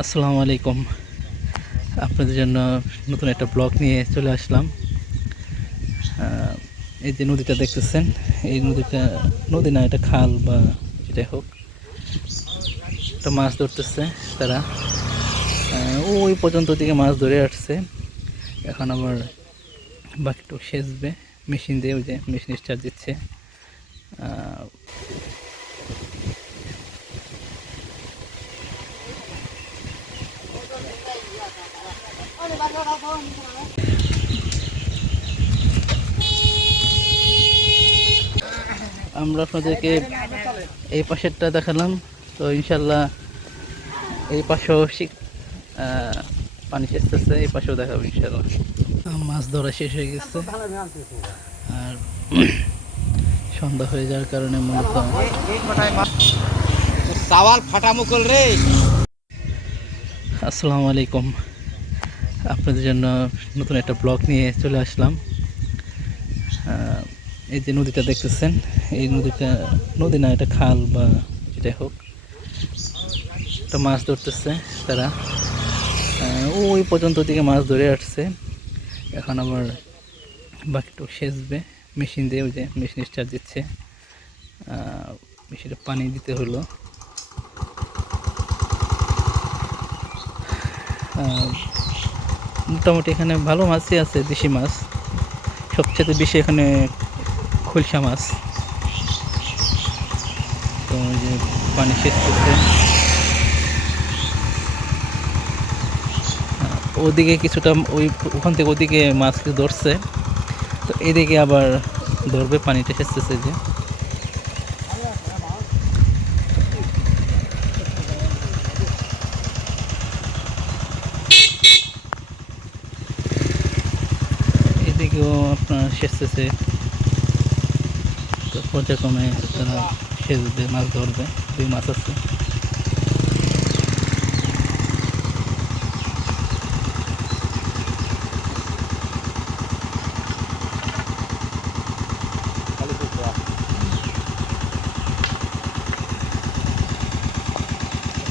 আসসালামু আলাইকুম। আপনাদের জন্য নতুন একটা ব্লগ নিয়ে চলে আসলাম। এই যে নদীটা দেখতেছেন, এই নদীটা নদী না, এটা খাল বা যেটাই হোক, একটা মাছ ধরতেছে তারা। ওই পর্যন্ত দিকে মাছ ধরে আসছে। এখন আবার বাকিটুকু সেচবে মেশিন দিয়ে, ওই যে মেশিন স্টার্ট দিচ্ছে। আমরা আপনাদেরকে এই পাশেরটা দেখালাম, তো ইনশাল্লাহ এই পাশেও পানি সেচতেছে, এই পাশেও দেখাবো ইনশাল্লাহ। মাছ ধরা শেষ হয়ে গেছে আর সন্ধ্যা হয়ে যাওয়ার কারণে মূলত আসসালামু আলাইকুম। আপনাদের জন্য নতুন একটা ব্লগ নিয়ে চলে আসলাম। এই যে নদীটা দেখতেছেন, এই নদীটা নদী না, এটা খাল বা যেটাই হোক, একটা মাছ ধরতেছে তারা। ওই পর্যন্ত দিকে মাছ ধরে আসছে। এখন আবার বাকিটুকু সেচবে মেশিন দিয়ে, ওই যে মেশিন স্টার্ট দিচ্ছে। মেশিনে পানি দিতে হলো। মোটামুটি এখানে ভালো মাছই আছে, দেশি মাছ সবচেয়ে বেশি, এখানে খুলশা মাছ। তো ওই যে পানি সেচ করছে। ওদিকে কিছুটা ওখান থেকে ওদিকে মাছ কিছু ধরছে, তো এদিকে আবার ধরবে, পানিটা সেচতেছে যে। এদিকেও আপনার সেচতেছে, তো পর্যায়ক্রমে তারা সেচবে, মাছ ধরবে। দুই মাছ আছে।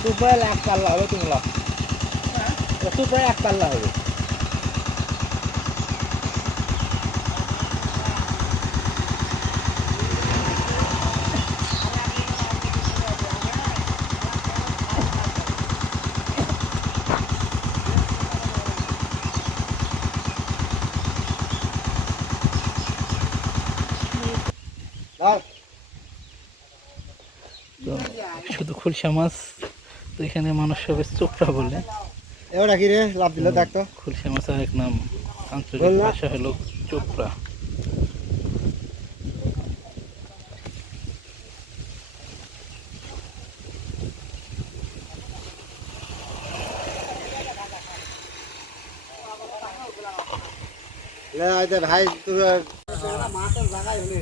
সুপার এক পাল্লা হবে তোমরা, সুপার এক পাল্লা হবে। তো শুধু খুলশা মাছ, তো এখানে মানুষ সবাই চোপড়া বলে। এবার কি রে লাভ দিল দেখ তো। খুলশা মাছ আর এক নাম, আঞ্চলিক ভাষা হলো চোপড়া। ভাই মাছের জায়গায় হলো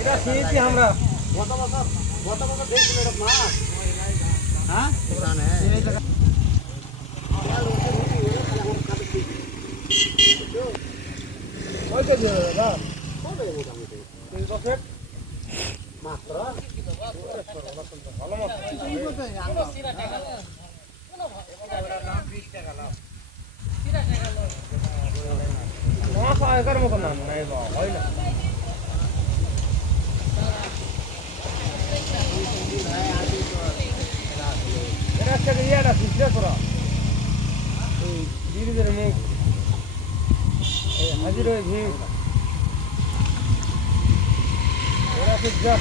এটা খেয়েছি আমরা গত বছর দেখছিল এটা মাছ। হ্যাঁ মাত্র ভালো মাছ আগের মতো না হয় না। এটা একটা ইয়াটা সিস্টেম করা এই ব্রিজের মুখ হাজির হয়ে ভিড় ওরা যা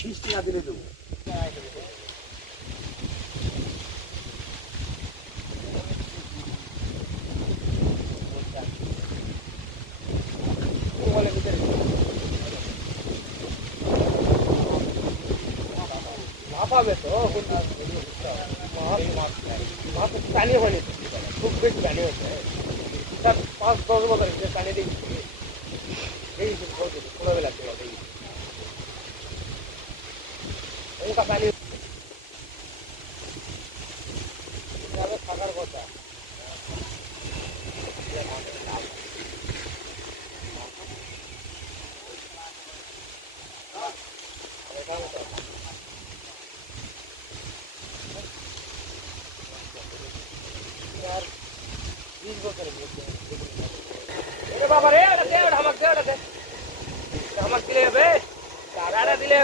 বৃষ্টি না দিলে দেবো। লাফাবে তো মাছ পানি হয়নি, খুব বেশি পানি হয়েছে। 5-10 বছর পানি দেখি এই ছোটবেলা ছিল পানি থাকার কথা। Vamos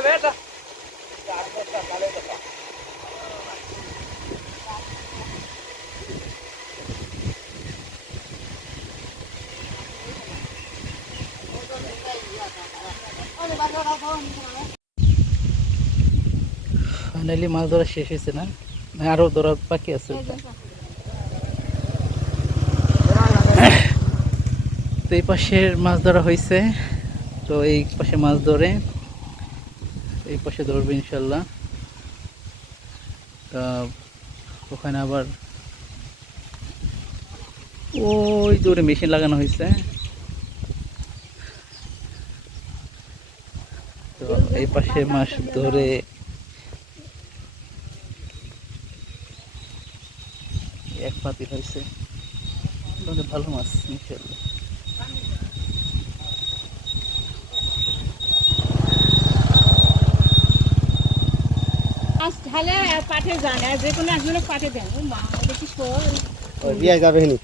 বেটা আর দশটা কালে কথা ফাইনালি মাছ ধরা শেষ হয়েছে না, আরো ধরা বাকি আছে। তো এই পাশের মাছ ধরা হয়েছে, তো এই পাশে মাছ ধরে এই পাশে ধরবে ইনশাল্লাহ। তা ওখানে আবার ওই দূরে মেশিন লাগানো হয়েছে। তো এই পাশে মাছ ধরে এক পাতি হয়েছে, ভালো মাছ ইনশাল্লাহ। ঢালে পাঠে যান আর যে কোনো একজনে পাঠে দেন ও মা দেখি শোল বিয়ে যাবে নি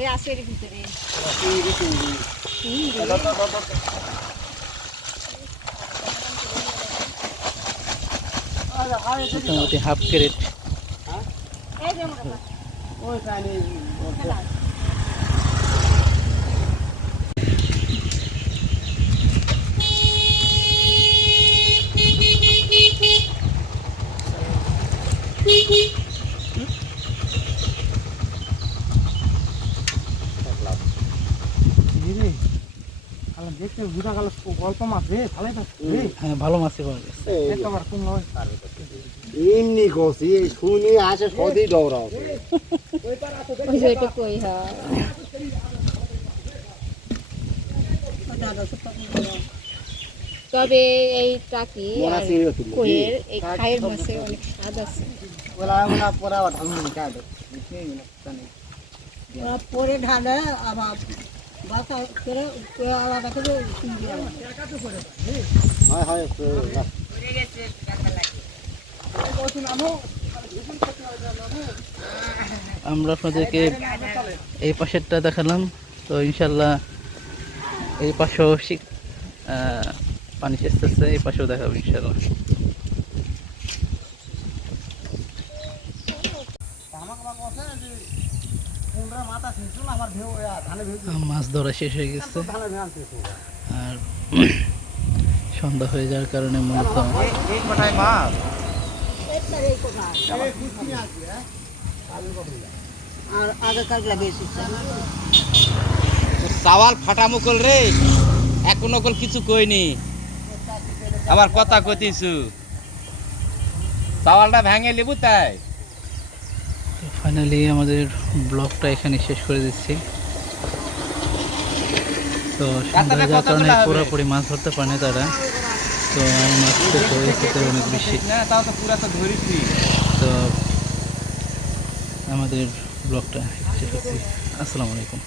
এই আছে এর ভিতরে মোটামুটি হাফ ক্যারেট। এই যে মোটা ওই পানি দেখতে বুঝা গেল গল্প মাছ রে ভালোই হ্যাঁ ভালো মাছই পাওয়া গেছে। এমনি কষি শুনি আসে সদি দৌড়াও ওই যে এটা কই হ্যাঁ তবে এই টাকি আর কইয়ের এই খায়ের মাছে অনেক স্বাদ আছে পরে ঢালে আবার বাসা করে আলাদা করে আমরা আপনাদেরকে এই পাশেরটা দেখালাম, তো ইনশাল্লাহ এই পাশেও পানি এসতেছে, এই পাশেও দেখাবো ইনশাল্লাহ। মাছ ধরা শেষ হয়ে গেছে আর সন্ধ্যা হয়ে যাওয়ার কারণে মূলত আর আগেকার লাগিয়েছি সাওয়াল ফাটা মুকল রে, এখন নকল কিছু কইনি, আমার কথা কইতিছু সাওয়ালটা ভেঙে লিবু তাই। ফাইনালি আমাদের ব্লগটা এখানে শেষ করে দিচ্ছি। তো সন্ধ্যা যাওয়ার কারণে পুরোপুরি মাছ ধরতে পারেনি তারা, তো মাছ খেতে হয়েছে অনেক বেশি। না তাও তো পুরা তো ধরিছি। তো আমাদের ব্লগটা শেষ করছি। আসসালামু আলাইকুম।